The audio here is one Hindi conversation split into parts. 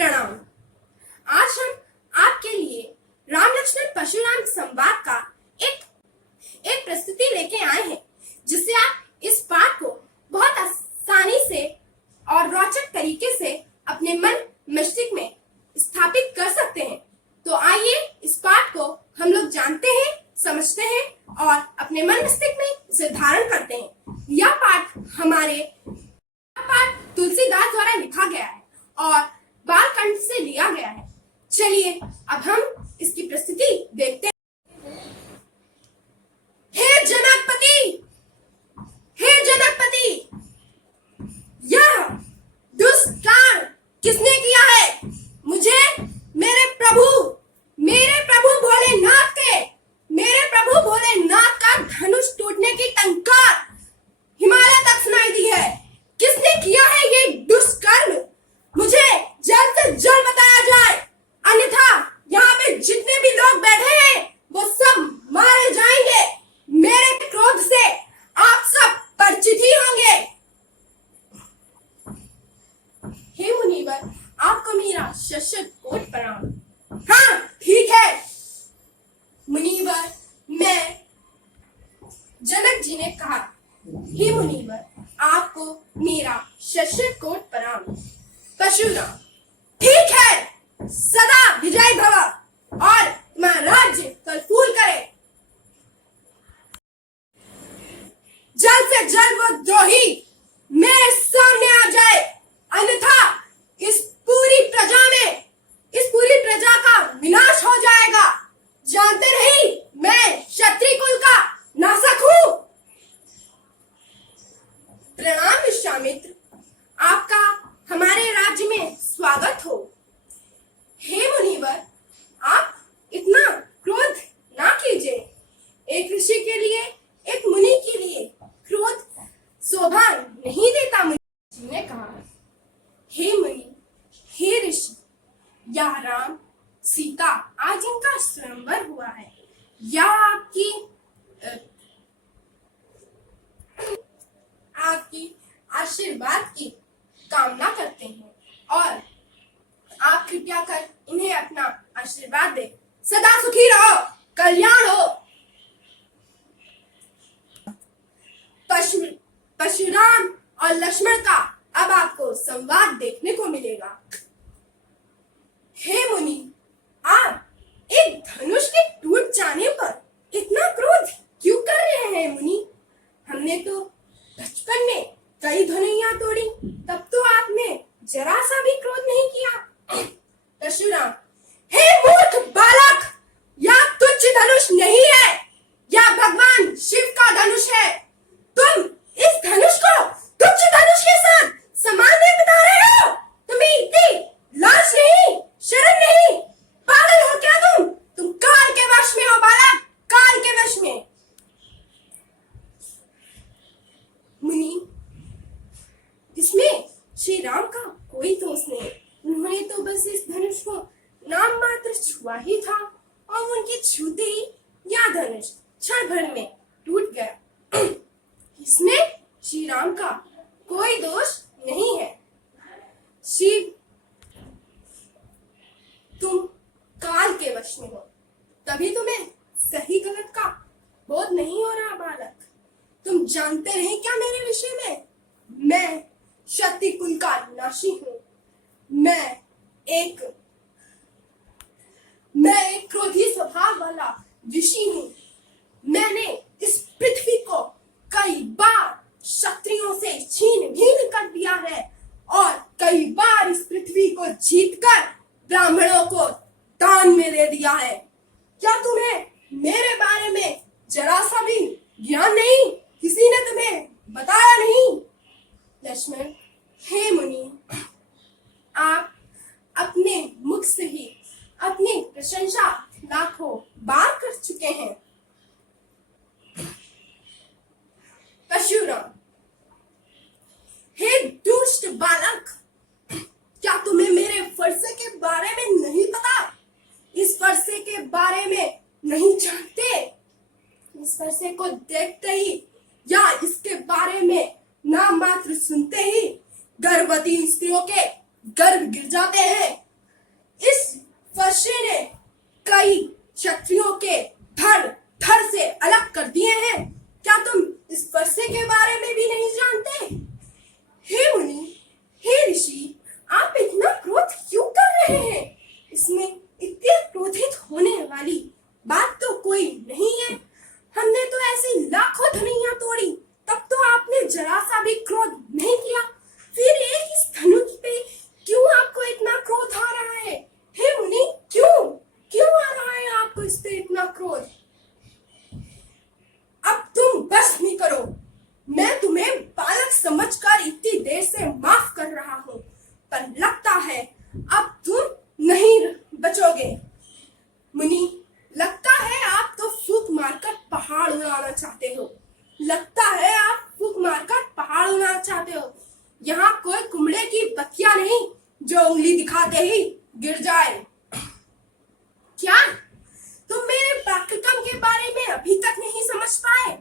प्रणाम। आज हम आपके लिए राम लक्ष्मण परशुराम संवाद का एक प्रस्तुति लेके आए हैं, जिससे आप इस पाठ को बहुत आसानी से और रोचक तरीके से अपने मन मस्तिष्क में स्थापित कर सकते हैं। तो आइए इस पाठ को हम लोग जानते हैं, समझते हैं और अपने मन मस्तिष्क में इसे धारण करते हैं। यह पाठ तुलसीदास द्वारा लिखा गया है और बालकांड से लिया गया है। चलिए अब हम इसकी प्रस्तुति देखते हैं। हे जनकपति, यह दुष्ट कार्य किसने किया है? मुझे मेरे प्रभु भोलेनाथ का धनुष टूटने की टंकार हिमालय तक सुनाई दी है। किसने किया है ये दुष्कर्म? मुझे जल्द से जल्द बताया जाए, अन्यथा यहाँ पे जितने भी लोग बैठे हैं वो सब मारे जाएंगे। मेरे क्रोध से आप सब परिचित ही होंगे। हे मुनिवर, आपको मेरा शत कोटि प्रणाम। हाँ ठीक है मुनिवर, मैं जनक जी ने कहा, हे मुनिवर आपको मेरा शत कोटि प्रणाम। परशुराम, ठीक है, सदा विजय भव और तुम्हारा राज्य फल करे। जल्द से जल्द वो द्रोही मेरे सामने आ जाए, अन्यथा इस पूरी प्रजा का विनाश हो जाएगा। जानते नहीं मैं क्षत्रिय कुल का नाशक हूँ। प्रणाम विश्वामित्र, आपका हमारे राज्य में स्वागत हो। हे मुनिवर, आप इतना क्रोध ना कीजिए। एक ऋषि के लिए, एक मुनि के लिए क्रोध शोभा नहीं देता। मुनि जी ने कहा, हे मुनि, हे ऋषि, यह राम सीता आज इनका स्वयंवर हुआ है, या आपकी आशीर्वाद की कामना करते हैं और आप कृपया कर इन्हें अपना आशीर्वाद दे। सदा सुखी रहो, कल्याण हो। परशुराम और लक्ष्मण का अब आपको संवाद देखने को मिलेगा। हे मुनि, आप एक धनुष के टूट जाने पर इतना क्रोध क्यों कर रहे हैं मुनि? हमने तो बचपन में कई धनुइयां तोड़ी, तब तो आपने जरा सा भी क्रोध नहीं किया। परशुराम, हे मूर्ख बालक, यह तुच्छ धनुष नहीं है, यह भगवान शिव का धनुष है। तुम इस धनुष को तुच्छ धनुष के साथ सामान्य बता रहे हो? तुम्हें इतनी लाज नहीं, शर्म नहीं? पागल हो क्या तुम काल के वश में हो बालक, काल के वश में। मुनि, इसमें श्री राम का कोई दोष नहीं। उन्होंने तो बस इस धनुष को नाम मात्र छुआ ही था और उनके छूते ही यह धनुष क्षण भर में टूट गया। इसमें श्री राम का कोई दोष नहीं है। शिव, तुम काल के वश में हो, तभी तुम्हें सही गलत का बोध नहीं हो रहा बालक। तुम जानते नहीं क्या मेरे विषय में? मैं क्षत्रिय कुल का नाशी हूँ। मैं एक क्रोधी स्वभाव वाला ऋषि हूँ। मैंने इस पृथ्वी को कई बार क्षत्रियों से छीन भीन कर दिया है और कई बार इस पृथ्वी को जीतकर ब्राह्मणों को दान में दे दिया है। क्या तुम्हें मेरे बारे में जरा सा भी ज्ञान नहीं? किसी ने तुम्हें बताया नहीं? लक्ष्मण, हे मुनि, आप अपने मुख से ही अपनी प्रशंसा लाखों बार कर चुके हैं। परशुराम, हे दुष्ट बालक, क्या तुम्हें मेरे फरसे के बारे में नहीं पता? इस फरसे के बारे में नहीं जानते? इस फरसे को देखते ही या इसके बारे में नाम मात्र सुनते ही गर्भवती स्त्रियों के गर्भ गिर जाते हैं रहे हैं? इसमें इतने क्रोधित होने वाली बात तो कोई नहीं है। हमने तो ऐसी लाखों धनुइयां तोड़ी, तब तो आपने जरा सा भी क्रोध नहीं किया। फिर एक इस धनुष पे क्यों आपको इतना क्रोध आ रहा है? हे मुनि, क्यों क्यों आ रहा है आपको इस पे इतना क्रोध? अब तुम बस नहीं करो। मैं तुम्हें बालक समझकर इतनी देर से माफ कर रहा हूं, पर लगता है अब तुम नहीं बचोगे। मुनि, लगता है आप तो फूंक मारकर पहाड़ उड़ाना चाहते हो। लगता है आप फूंक मारकर पहाड़ उड़ाना चाहते हो। यहाँ कोई कुमड़े की बतिया नहीं जो उंगली दिखाते ही गिर जाए। क्या तुम मेरे पराक्रम के बारे में अभी तक नहीं समझ पाए?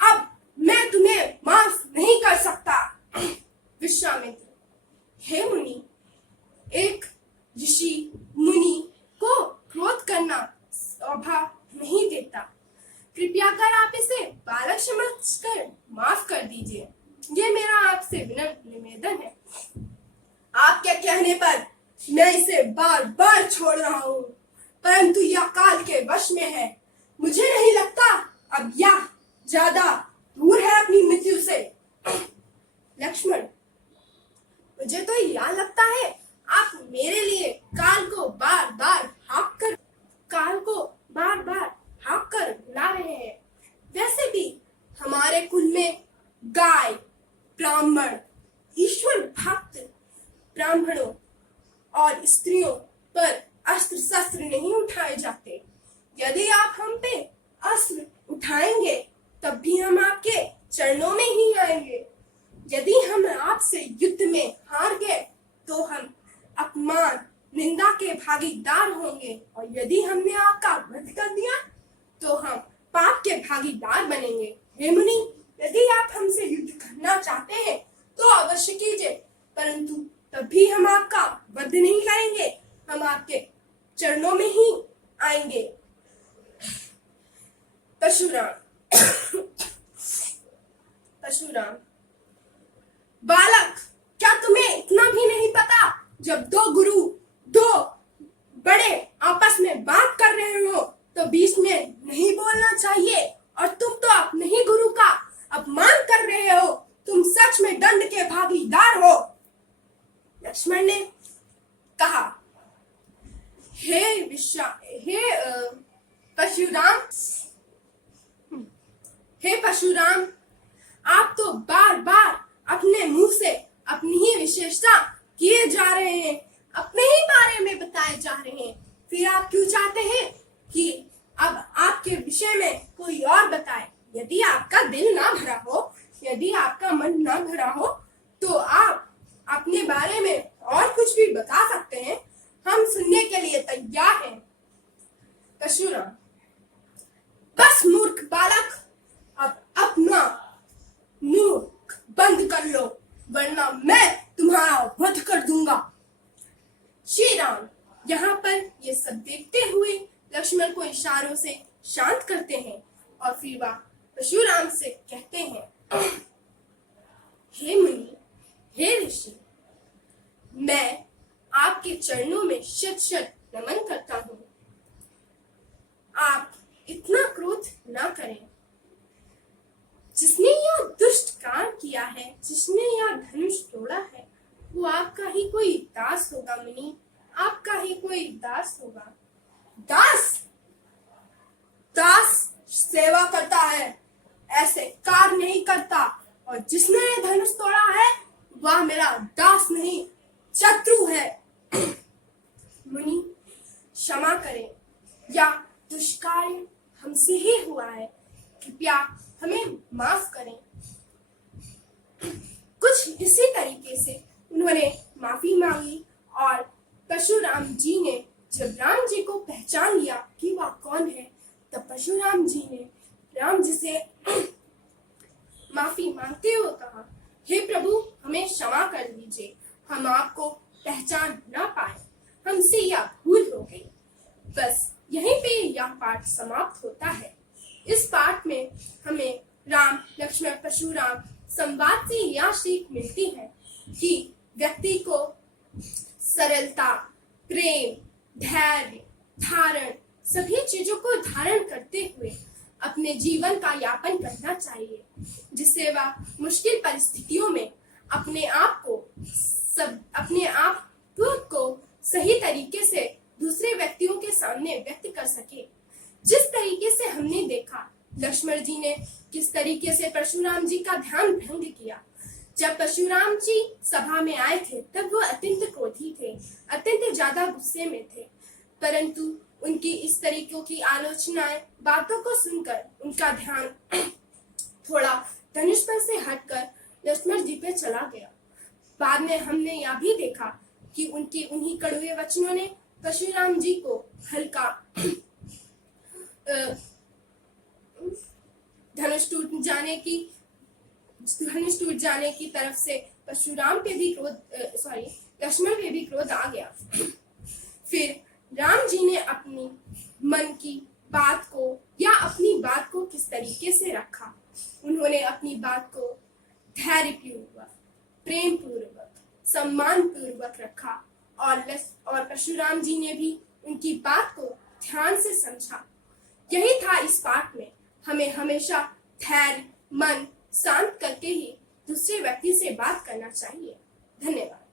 अब मैं तुम्हें माफ नहीं कर सकता। विश्वामित्र, हे मुनि, एक ऋषि मुनि को क्रोध करना शोभा नहीं देता। कृपया कर आप इसे बालक समझकर माफ कर दीजिए। ये मेरा आपसे विनम्र निवेदन है। आपके कहने पर मैं इसे बार बार छोड़ रहा हूँ, परंतु यह काल के वश में है। मुझे नहीं लगता अब यह ज्यादा दूर है अपनी मृत्यु से। लक्ष्मण, मुझे तो यह लगता है आप मेरे लिए काल को बार बार हाँक कर बुला रहे हैं। वैसे भी हमारे कुल में गाय, ब्राह्मण, ईश्वर भक्त ब्राह्मणों और स्त्रियों पर अस्त्र शस्त्र नहीं उठाए जाते। यदि आप हम पे अस्त्र उठाएंगे तब भी हम आपके चरणों में ही आएंगे। यदि हम आपसे युद्ध में हार गए तो हम अपमान, निंदा के भागीदार होंगे, और यदि हमने आपका वध कर दिया तो हम पाप के भागीदार बनेंगे। हे मुनि, यदि आप हमसे युद्ध करना चाहते हैं तो अवश्य कीजिए, परंतु तब भी हम आपका वध नहीं करेंगे। हम आपके चरणों में ही आएंगे। परशुराम, बालक, क्या तुम्हें इतना भी नहीं पता? जब दो बड़े आपस में बात कर रहे हो तो बीच में नहीं बोलना चाहिए, और तुम तो अपने ही गुरु का अपमान कर रहे हो। तुम सच में दंड के भागीदार हो। लक्ष्मण ने कहा, हे परशुराम, आप तो बार बार अपने मुंह से अपनी ही विशेषता किए जा रहे हैं, अपने ही बारे में बताए जा रहे हैं। फिर आप क्यों चाहते हैं कि अब आपके विषय में कोई और बताए? यदि आपका दिल ना भरा हो, यदि आपका मन ना भरा हो, तो आप अपने बारे में और कुछ भी बता सकते हैं। हम सुनने के लिए तैयार हैं। परशुराम, बस मूर्ख बालक, अब अपना मुंह बंद कर लो, वरना मैं तुम्हारा वध कर दूंगा। श्री राम यहाँ पर ये सब देखते हुए लक्ष्मण को इशारों से शांत करते हैं, और फिर वह परशुराम से कहते हैं, हे मुनि, हे ऋषि, मैं आपके चरणों में शत शत नमन करता हूँ। आप इतना क्रोध ना करें। जिसने यह दुष्ट काम किया है, जिसने यह धनुष तोड़ा है, वो आपका ही कोई दास होगा मुनि, आपका ही कोई दास होगा। दास सेवा करता है, ऐसे कार्य नहीं करता, और जिसने ये धनुष तोड़ा है वह मेरा दास नहीं, शत्रु है। मुनि, क्षमा करें, या दुष्कार्य हमसे ही हुआ है, कृपया हमें माफ करें। कुछ इसी तरीके से उन्होंने माफी मांगी, और परशुराम जी ने जब राम जी को पहचान लिया कि वह कौन है, तब परशुराम जी ने राम जी से माफी मांगते हुए कहा, हे प्रभु, हमें क्षमा कर दीजिए, हम आपको पहचान ना पाए, हमसे यह भूल हो गई। बस यहीं पे यह पाठ समाप्त होता है। इस पाठ में हमें राम, लक्ष्मण, परशुराम संवाद से यह सीख मिलती है कि व्यक्ति को सरलता, प्रेम, धैर्य, धारण सभी चीजों को धारण करते हुए अपने जीवन का यापन करना चाहिए, जिससे वह मुश्किल परिस्थितियों में अपने आप को सही तरीके से दूसरे व्यक्तियों के सामने व्यक्त कर सके। जिस तरीके से हमने देखा लक्ष्मण जी ने किस तरीके से परशुराम जी का ध्यान भंग किया। जब परशुराम जी सभा में आए थे तब वो अत्यंत क्रोधी थे, अत्यंत ज्यादा गुस्से में थे, परंतु उनकी इस तरीकों की आलोचनाएं, बातों को सुनकर उनका ध्यान थोड़ा धनुष पर से हटकर लक्ष्मण जी पे चला गया। बाद में हमने यह भी देखा कि उनके उन्हीं कड़वे वचनों ने परशुराम जी को हल्का धनुष टूट जाने की तरफ से परशुराम पे भी लक्ष्मण पे भी क्रोध आ गया। फिर राम जी ने अपनी मन की बात को या अपनी बात को किस तरीके से रखा। उन्होंने अपनी बात को धैर्यपूर्वक, प्रेम पूर्वक, सम्मान पूर्वक रखा और परशुराम जी ने भी उनकी बात को ध्यान से समझा। यही था इस पाठ में। हमें हमेशा धैर्य, मन शांत करके ही दूसरे व्यक्ति से बात करना चाहिए। धन्यवाद।